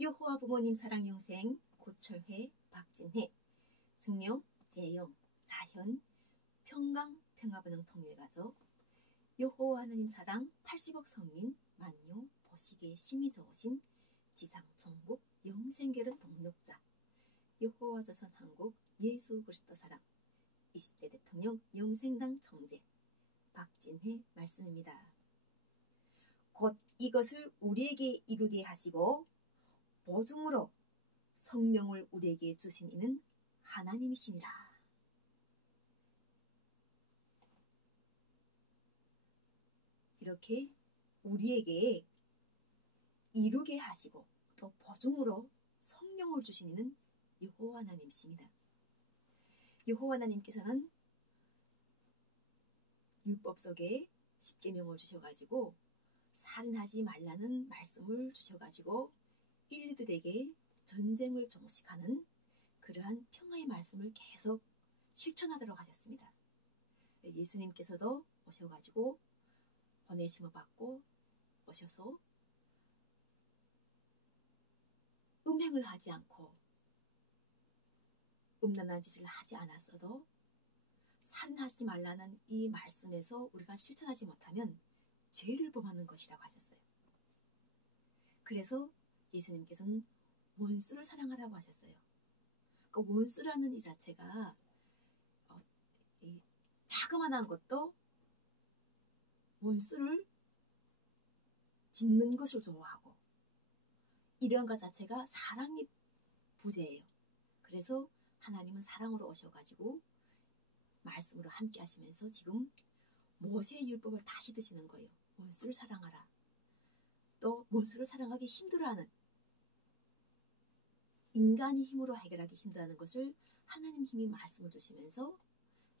여호와 부모님 사랑 영생 고철회 박진혜 중령 재영 자현 평강 평화번영 통일가족 여호와 하나님 사랑 80억 성민 만요 보시기에 심히 좋으신 지상 전국 영생결혼 동력자 여호와 조선 한국 예수 그리스도 사랑 20대 대통령 영생당 총재 박진혜 말씀입니다. 곧 이것을 우리에게 이루게 하시고 보증으로 성령을 우리에게 주신 이는 하나님이시니라. 이렇게 우리에게 이루게 하시고 또 보증으로 성령을 주신 이는 여호와 하나님이십니다. 여호와 하나님께서는 율법 속에 십계명을 주셔가지고 살인하지 말라는 말씀을 주셔가지고 인류들에게 전쟁을 종식하는 그러한 평화의 말씀을 계속 실천하도록 하셨습니다. 예수님께서도 오셔가지고 보내심을 받고 오셔서 음행을 하지 않고 음란한 짓을 하지 않았어도 살인하지 말라는 이 말씀에서 우리가 실천하지 못하면 죄를 범하는 것이라고 하셨어요. 그래서 예수님께서는 원수를 사랑하라고 하셨어요. 그 원수라는 이 자체가 이 자그마한 것도 원수를 짓는 것을 좋아하고 이런 것 자체가 사랑의 부재예요. 그래서 하나님은 사랑으로 오셔가지고 말씀으로 함께 하시면서 지금 모세의 율법을 다시 드시는 거예요. 원수를 사랑하라. 또 원수를 사랑하기 힘들어하는 인간이 힘으로 해결하기 힘들어하는 것을 하나님 힘이 말씀을 주시면서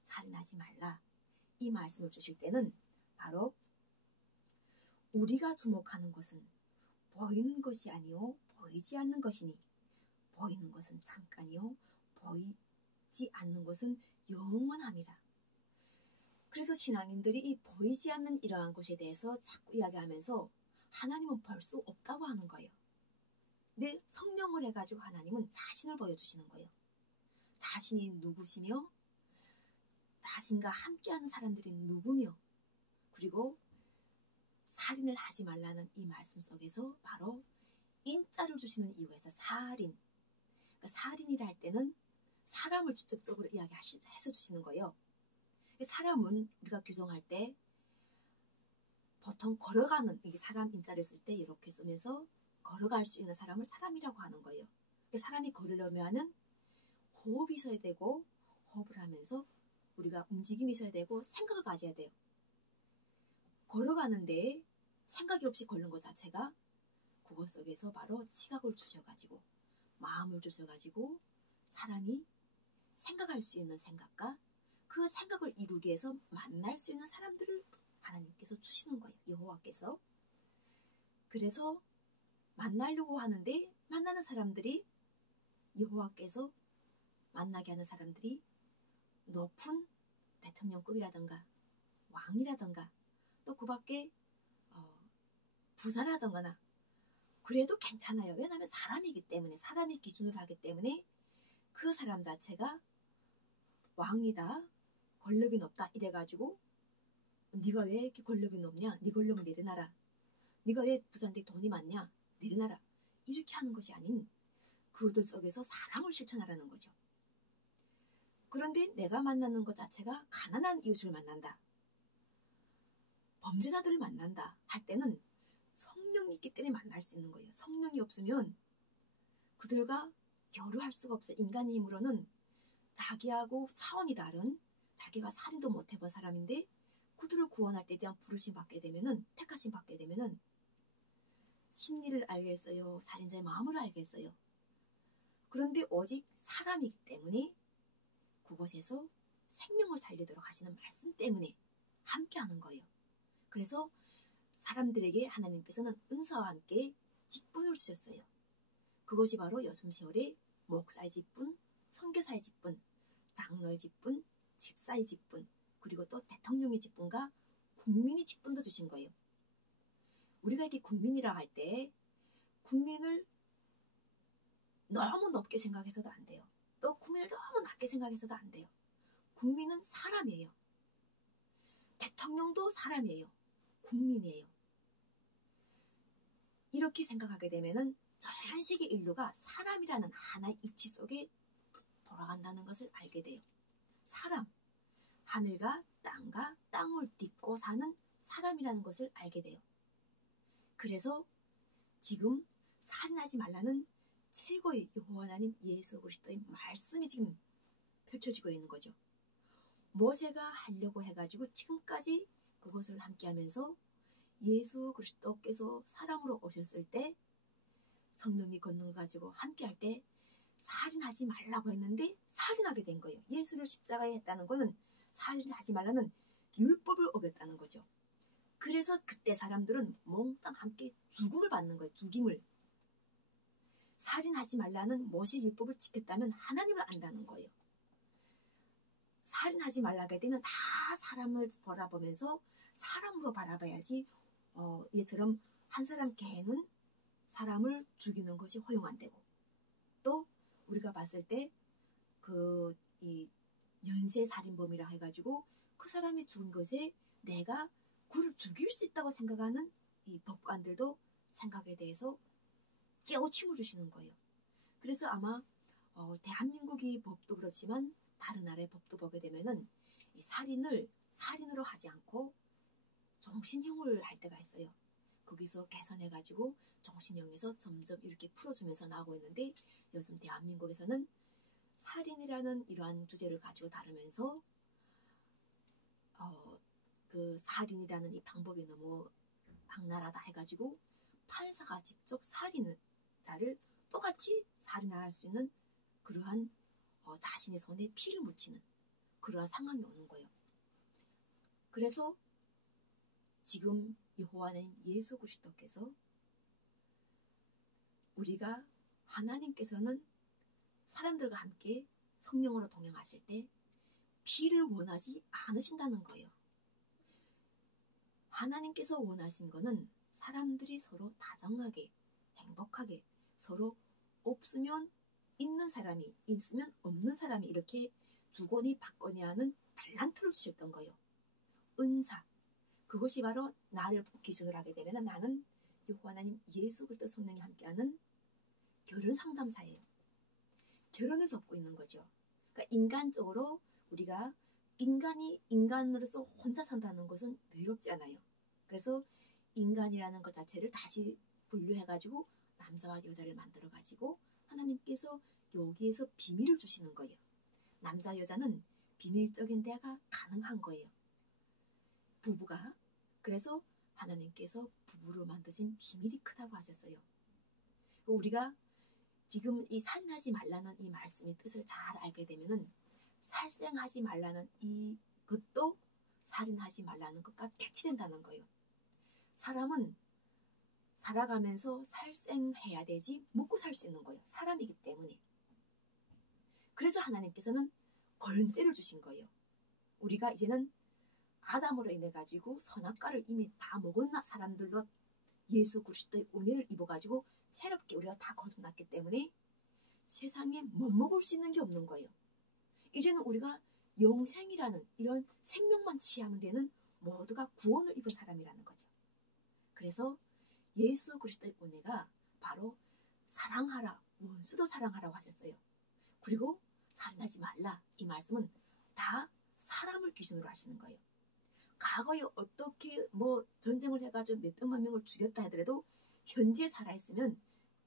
살인하지 말라. 이 말씀을 주실 때는 바로 우리가 주목하는 것은 보이는 것이 아니요 보이지 않는 것이니 보이는 것은 잠깐이요 보이지 않는 것은 영원함이라. 그래서 신앙인들이 이 보이지 않는 이러한 것에 대해서 자꾸 이야기하면서 하나님은 볼 수 없다고 하는 거예요. 근데 성령을 해가지고 하나님은 자신을 보여주시는 거예요. 자신이 누구시며 자신과 함께하는 사람들이 누구며 그리고 살인을 하지 말라는 이 말씀 속에서 바로 인자를 주시는 이유가 있어요. 살인. 그러니까 살인이라 할 때는 사람을 직접적으로 이야기해서 주시는 거예요. 사람은 우리가 규정할 때 보통 걸어가는 사람 인자를 쓸 때 이렇게 쓰면서 걸어갈 수 있는 사람을 사람이라고 하는 거예요. 사람이 걸으려면 호흡이 있어야 되고 호흡을 하면서 우리가 움직임이 있어야 되고 생각을 가져야 돼요. 걸어가는데 생각이 없이 걸는 것 자체가 그것 속에서 바로 지각을 주셔가지고 마음을 주셔가지고 사람이 생각할 수 있는 생각과 그 생각을 이루기 위해서 만날 수 있는 사람들을 하나님께서 주시는 거예요. 여호와께서. 그래서 만나려고 하는데 만나는 사람들이 여호와께서 만나게 하는 사람들이 높은 대통령급이라든가 왕이라든가 또 그 밖에 부사라든가 그래도 괜찮아요. 왜냐하면 사람이기 때문에 사람이 기준으로 하기 때문에 그 사람 자체가 왕이다 권력이 높다 이래가지고 네가 왜 이렇게 권력이 높냐 네 권력을 내려놔라 네가 왜 부자한테 돈이 많냐 내려놔라 이렇게 하는 것이 아닌 그들 속에서 사랑을 실천하라는 거죠. 그런데 내가 만나는 것 자체가 가난한 이웃을 만난다 범죄자들을 만난다 할 때는 성령이 있기 때문에 만날 수 있는 거예요. 성령이 없으면 그들과 교류할 수가 없어요. 인간의 힘으로는 자기하고 차원이 다른 자기가 살인도 못 해본 사람인데 그들을 구원할 때 대한 부르심 받게 되면은 택하심 받게 되면은 심리를 알겠어요. 살인자의 마음을 알겠어요. 그런데 오직 사람이기 때문에 그곳에서 생명을 살리도록 하시는 말씀 때문에 함께하는 거예요. 그래서 사람들에게 하나님께서는 은사와 함께 직분을 주셨어요. 그것이 바로 요즘 세월에 목사의 직분, 선교사의 직분, 장로의 직분, 집사의 직분, 그리고 또 대통령의 직분과 국민의 직분도 주신 거예요. 우리가 이렇게 국민이라 할 때 국민을 너무 높게 생각해서도 안 돼요. 또 국민을 너무 낮게 생각해서도 안 돼요. 국민은 사람이에요. 대통령도 사람이에요. 국민이에요. 이렇게 생각하게 되면은 전 세계 인류가 사람이라는 하나의 이치 속에 돌아간다는 것을 알게 돼요. 사람, 하늘과 땅과 땅을 딛고 사는 사람이라는 것을 알게 돼요. 그래서 지금 살인하지 말라는 최고의 여호와 하나님 예수 그리스도의 말씀이 지금 펼쳐지고 있는 거죠. 모세가 하려고 해가지고 지금까지 그것을 함께하면서 예수 그리스도께서 사람으로 오셨을 때 성령이 권능을 가지고 함께할 때 살인하지 말라고 했는데 살인하게 된 거예요. 예수를 십자가에 했다는 것은 살인하지 말라는 율법을 어겼다는 거죠. 그래서 그때 사람들은 몽땅 함께 죽음을 받는 거예요. 죽임을. 살인하지 말라는 모세 율법을 지켰다면 하나님을 안다는 거예요. 살인하지 말라게 되면 다 사람을 바라보면서 사람으로 바라봐야지 얘처럼 한 사람 개는 사람을 죽이는 것이 허용 안 되고 또 우리가 봤을 때 이 연쇄살인범이라 해가지고 그 사람이 죽은 것에 내가 그를 죽일 수 있다고 생각하는 이 법관들도 생각에 대해서 깨우침을 주시는 거예요. 그래서 아마 대한민국의 법도 그렇지만 다른 나라의 법도 보게 되면은 이 살인을 살인으로 하지 않고 종신형을 할 때가 있어요. 거기서 개선해가지고 종신형에서 점점 이렇게 풀어주면서 나오고 있는데 요즘 대한민국에서는 살인이라는 이러한 주제를 가지고 다루면서 그 살인이라는 이 방법이 너무 악랄하다 해가지고 판사가 직접 살인자를 똑같이 살인할 수 있는 그러한 자신의 손에 피를 묻히는 그러한 상황이 오는 거예요. 그래서 지금 여호와는 예수 그리스도께서 우리가 하나님께서는 사람들과 함께 성령으로 동행하실 때 피를 원하지 않으신다는 거예요. 하나님께서 원하신 거는 사람들이 서로 다정하게 행복하게 서로 없으면 있는 사람이 있으면 없는 사람이 이렇게 주거니 받거니 하는 달란트를 주셨던 거예요. 은사. 그것이 바로 나를 기준으로 하게 되면 나는 여호와 하나님 예수 그리스도 성령이 함께하는 결혼 상담사예요. 결혼을 돕고 있는 거죠. 그러니까 인간적으로 우리가 인간이 인간으로서 혼자 산다는 것은 외롭지 않아요. 그래서 인간이라는 것 자체를 다시 분류해가지고 남자와 여자를 만들어가지고 하나님께서 여기에서 비밀을 주시는 거예요. 남자 여자는 비밀적인 대화가 가능한 거예요. 부부가. 그래서 하나님께서 부부로 만드신 비밀이 크다고 하셨어요. 우리가 지금 이 살인하지 말라는 이 말씀의 뜻을 잘 알게 되면은 살생하지 말라는 이것도 살인하지 말라는 것과 대치된다는 거예요. 사람은 살아가면서 살생해야 되지 먹고 살 수 있는 거예요. 사람이기 때문에. 그래서 하나님께서는 권세를 주신 거예요. 우리가 이제는 아담으로 인해 가지고 선악과를 이미 다 먹은 사람들로 예수 그리스도의 은혜를 입어가지고 새롭게 우리가 다 거듭났기 때문에 세상에 못 먹을 수 있는 게 없는 거예요. 이제는 우리가 영생이라는 이런 생명만 취하면 되는 모두가 구원을 입은 사람이라는 거죠. 그래서 예수 그리스도의 은혜가 바로 사랑하라, 원수도 사랑하라고 하셨어요. 그리고 살인하지 말라. 이 말씀은 다 사람을 기준으로 하시는 거예요. 과거에 어떻게 전쟁을 해가지고 몇백만 명을 죽였다 하더라도 현재 살아있으면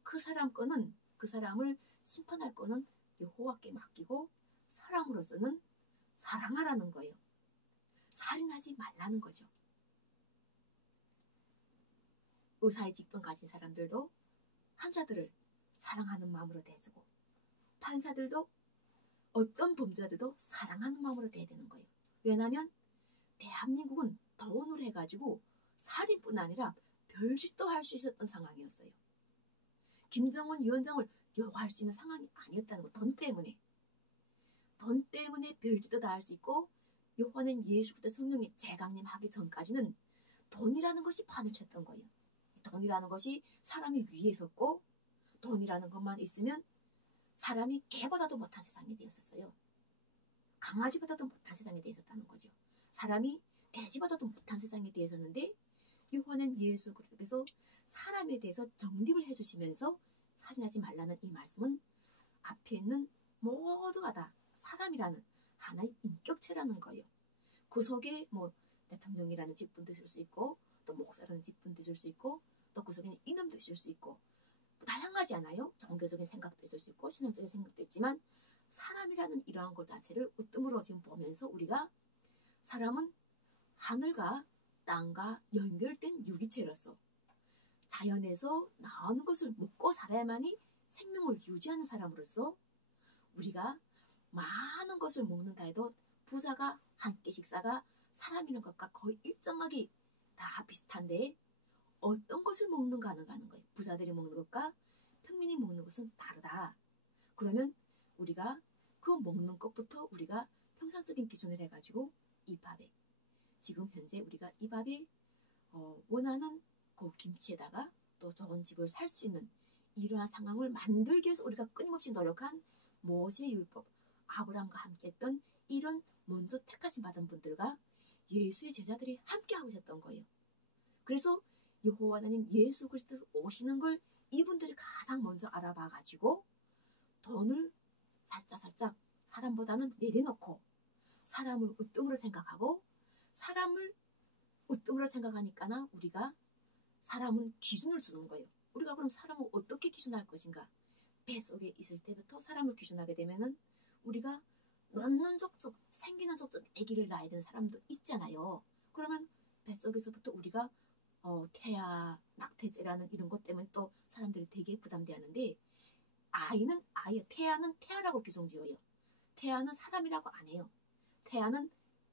그 사람 거는 그 사람을 심판할 거는 여호와께 맡기고 사람으로서는 사랑하라는 거예요. 살인하지 말라는 거죠. 의사의 직분 가진 사람들도 환자들을 사랑하는 마음으로 대해주고 판사들도 어떤 범죄자들도 사랑하는 마음으로 대해야 되는 거예요. 왜냐하면 대한민국은 돈으로 해가지고 살인뿐 아니라 별짓도 할 수 있었던 상황이었어요. 김정은 위원장을 요구할 수 있는 상황이 아니었다는 거. 돈 때문에 별짓도 다 할 수 있고 여호와는 예수 그리스도 성령이 재강림하기 전까지는 돈이라는 것이 판을 쳤던 거예요. 돈이라는 것이 사람이 위에 섰고 돈이라는 것만 있으면 사람이 개보다도 못한 세상이 되었었어요. 강아지보다도 못한 세상이 되었다는 거죠. 사람이 돼지보다도 못한 세상이 되었는데 요한은 예수 그리스도께서 사람에 대해서 정립을 해주시면서 살인하지 말라는 이 말씀은 앞에 있는 모두가 다 사람이라는 하나의 인격체라는 거예요. 그 속에 뭐 대통령이라는 직분도 있을 수 있고 또 목사라는 직분도 있을 수 있고 또 그 속에는 이념도 있을 수 있고 다양하지 않아요? 종교적인 생각도 있을 수 있고 신앙적인 생각도 있지만 사람이라는 이러한 것 자체를 으뜸으로 지금 보면서 우리가 사람은 하늘과 땅과 연결된 유기체로서 자연에서 나오는 것을 먹고 살아야만이 생명을 유지하는 사람으로서 우리가 많은 것을 먹는다 해도 부자가 한 끼 식사가 사람이라는 것과 거의 일정하게 다 비슷한데 어떤 것을 먹는가 하는 거예요. 부자들이 먹는 것과 평민이 먹는 것은 다르다. 그러면 우리가 그 먹는 것부터 우리가 평상적인 기준을 해가지고 이 밥에 지금 현재 우리가 이 밥에 원하는 그 김치에다가 또 좋은 집을 살 수 있는 이러한 상황을 만들기 위해서 우리가 끊임없이 노력한 모세의 율법, 아브라함과 함께 했던 이런 먼저 택하심 받은 분들과 예수의 제자들이 함께 하고 있었던 거예요. 그래서 여호와 하나님 예수 그리스도 오시는 걸 이분들이 가장 먼저 알아봐가지고 돈을 살짝 사람보다는 내려놓고 사람을 으뜸으로 생각하고 사람을 으뜸으로 생각하니까나 우리가 사람은 기준을 주는 거예요. 우리가 그럼 사람을 어떻게 기준할 것인가? 뱃속에 있을 때부터 사람을 기준하게 되면은 우리가 낳는 족족 생기는 족족 아기를 낳아야 되는 사람도 있잖아요. 그러면 뱃속에서부터 우리가 태아, 낙태죄라는 이런 것 때문에 또 사람들이 되게 부담되었는데 아이는 아이, 태아는 태아라고 규정지어요. 태아는 사람이라고 안 해요. 태아는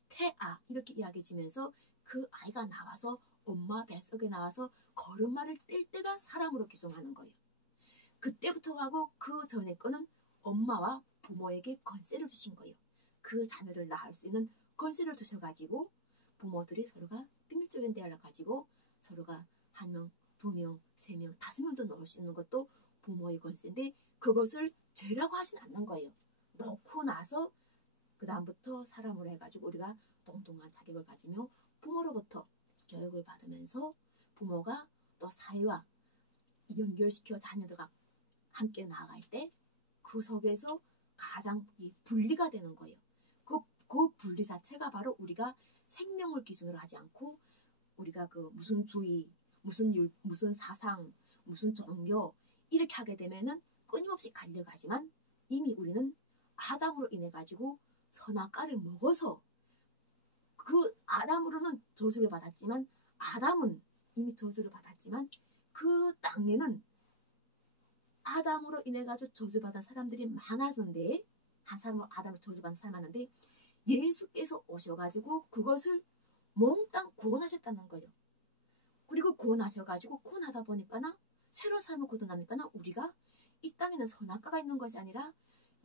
태아 이렇게 이야기지면서 그 아이가 나와서 엄마 뱃속에 나와서 걸음마를 뗄 때가 사람으로 규정하는 거예요. 그때부터 하고 그 전에 거는 엄마와 부모에게 권세를 주신 거예요. 그 자녀를 낳을 수 있는 권세를 주셔가지고 부모들이 서로가 비밀적인 대화를 가지고 서로가 1명, 2명, 3명, 5명도 넣을 수 있는 것도 부모의 권세인데 그것을 죄라고 하진 않는 거예요. 넣고 나서 그 다음부터 사람으로 해가지고 우리가 동등한 자격을 가지며 부모로부터 교육을 받으면서 부모가 또 사회와 연결시켜 자녀들과 함께 나아갈 때 그 속에서 가장 분리가 되는 거예요. 그 분리 자체가 바로 우리가 생명을 기준으로 하지 않고 우리가 그 무슨 주의, 무슨 사상, 무슨 종교 이렇게 하게 되면은 끊임없이 갈려가지만 이미 우리는 아담으로 인해 가지고 선악과를 먹어서 그 아담으로는 저주를 받았지만 아담은 이미 저주를 받았지만 그 땅에는 아담으로 인해 가지고 저주받은 사람들이 많았는데 한 사람으로 아담으로 저주받은 사람이 많은데 예수께서 오셔가지고 그것을 몽땅 구원하셨다는 거예요. 그리고 구원하셔가지고 구원하다 보니까나 새로 삶을 거둔하니까나 우리가 이 땅에는 선악과가 있는 것이 아니라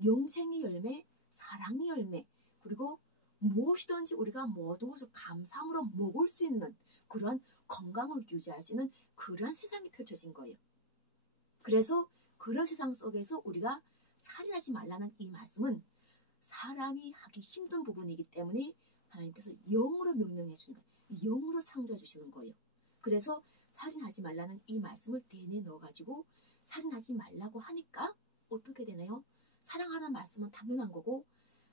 영생의 열매, 사랑의 열매 그리고 무엇이든지 우리가 모든 것을 감사함으로 먹을 수 있는 그러한 건강을 유지할 수 있는 그러한 세상이 펼쳐진 거예요. 그래서 그런 세상 속에서 우리가 살인하지 말라는 이 말씀은 사람이 하기 힘든 부분이기 때문에 하나님께서 영으로 명령해 주시는 거예요. 영으로 창조해 주시는 거예요. 그래서 살인하지 말라는 이 말씀을 대뇌 넣어가지고 살인하지 말라고 하니까 어떻게 되나요? 사랑하는 말씀은 당연한 거고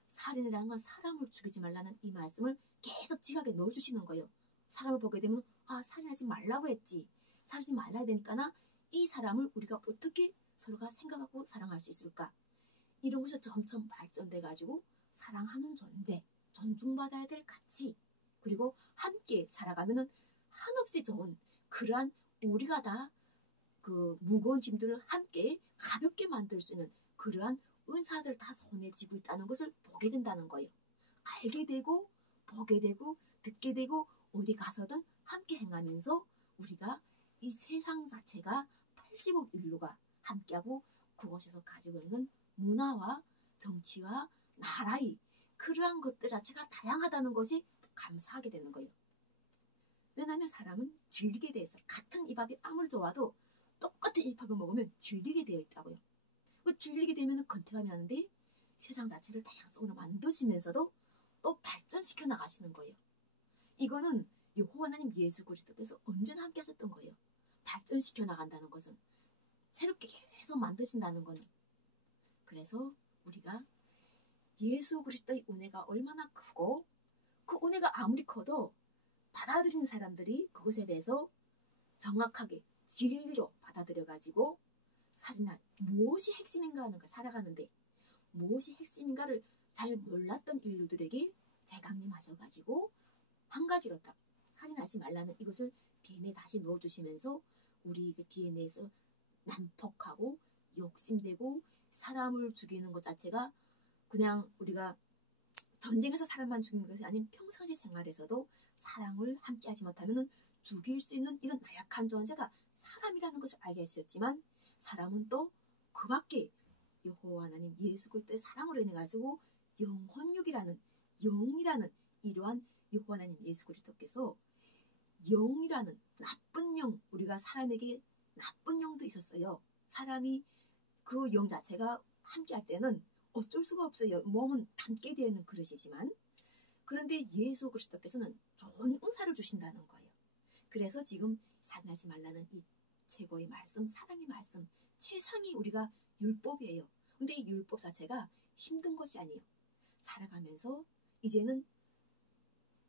살인이라는 건 사람을 죽이지 말라는 이 말씀을 계속 지각에 넣어주시는 거예요. 사람을 보게 되면 살인하지 말라고 했지. 살인하지 말라야 되니까나 이 사람을 우리가 어떻게 서로가 생각하고 사랑할 수 있을까? 이런 것이 점점 발전돼가지고 사랑하는 존재, 존중받아야 될 가치, 그리고 함께 살아가면은 한없이 좋은 그러한 우리가 다 그 무거운 짐들을 함께 가볍게 만들 수 있는 그러한 은사들 다 손에 쥐고 있다는 것을 보게 된다는 거예요. 알게 되고 보게 되고 듣게 되고 어디 가서든 함께 행하면서 우리가 이 세상 자체가 80억 인류가 함께하고 그곳에서 가지고 있는 문화와 정치와 나라의 그러한 것들 자체가 다양하다는 것이 감사하게 되는 거예요. 왜냐하면 사람은 질리게 돼 있어요. 같은 이 밥이 아무리 좋아도 똑같은 이 밥을 먹으면 질리게 되어 있다고요. 질리게 되면 건태감이 나는데 세상 자체를 다양성으로 만드시면서도 또 발전시켜 나가시는 거예요. 이거는 여호와 하나님 예수 그리스도께서 언제나 함께 하셨던 거예요. 발전시켜 나간다는 것은, 새롭게 계속 만드신다는 것은. 그래서 우리가 예수 그리스도의 은혜가 얼마나 크고, 그 은혜가 아무리 커도 받아들이는 사람들이 그것에 대해서 정확하게 진리로 받아들여가지고 살인한 무엇이 핵심인가 하는 걸 살아가는데, 무엇이 핵심인가를 잘 몰랐던 인류들에게 재강림하셔가지고 한 가지로 딱 살인하지 말라는 이것을 DNA에 다시 넣어주시면서 우리 그 DNA에서 난폭하고 욕심되고 사람을 죽이는 것 자체가 그냥 우리가 전쟁에서 사람만 죽이는 것이 아닌 평상시 생활에서도 사랑을 함께하지 못하면 죽일 수 있는 이런 나약한 존재가 사람이라는 것을 알게 하셨지만, 사람은 또 그 밖에 여호와 하나님 예수 그리스도의 사랑으로 인해 가지고 영혼육이라는, 영이라는 이러한 여호와 하나님 예수 그리스도께서 영이라는 나쁜 영, 우리가 사람에게 나쁜 영도 있었어요. 사람이 그 영 자체가 함께할 때는 어쩔 수가 없어요. 몸은 닮게 되어 있는 그릇이지만, 그런데 예수 그리스도께서는 좋은 은사를 주신다는 거예요. 그래서 지금 살인하지 말라는 이 최고의 말씀, 사랑의 말씀, 최상이 우리가 율법이에요. 근데 이 율법 자체가 힘든 것이 아니에요. 살아가면서 이제는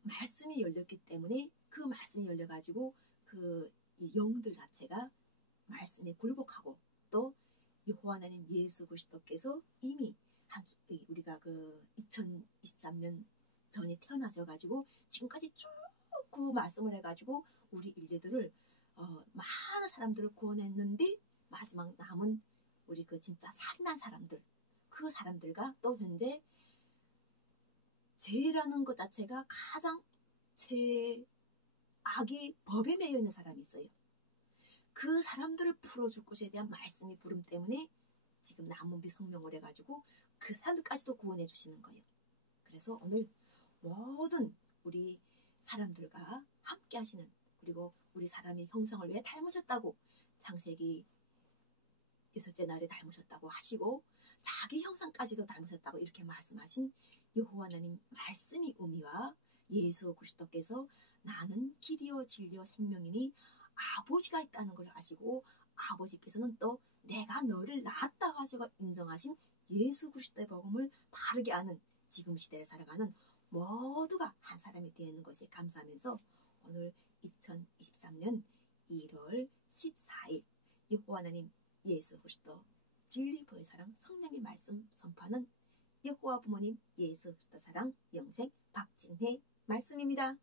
말씀이 열렸기 때문에 그 말씀이 열려가지고 그 이 영들 자체가 말씀에 굴복하고, 또 여호와 하나님 예수 그리스도께서 이미 우리가 그 2023년 전에 태어나셔가지고 지금까지 쭉 그 말씀을 해가지고 우리 인류들을 많은 사람들을 구원했는데, 마지막 남은 우리 그 진짜 살인한 사람들, 그 사람들과 또 현재 죄라는 것 자체가 가장 악의 법에 매여 있는 사람이 있어요. 그 사람들을 풀어줄 것에 대한 말씀이 부름 때문에 지금 남은비 성령을 해가지고 그 사람들까지도 구원해 주시는 거예요. 그래서 오늘 모든 우리 사람들과 함께 하시는, 그리고 우리 사람의 형상을 왜 닮으셨다고, 창세기 6째 날에 닮으셨다고 하시고 자기 형상까지도 닮으셨다고 이렇게 말씀하신 여호와 하나님 말씀이 의미와 예수 그리스도께서 나는 길이요 진리요 생명이니 아버지가 있다는 걸 아시고, 아버지께서는 또 내가 너를 낳았다고 하시고 인정하신 예수 그리스도의 복음을 바르게 아는 지금 시대에 살아가는 모두가 한 사람이 되는 것에 감사하면서, 오늘 2023년 1월 14일 여호와 하나님 예수 그리스도 진리 보의 사랑 성령의 말씀 선포하는 여호와 부모님 예수 그리스도 사랑 영생 박진혜 말씀입니다.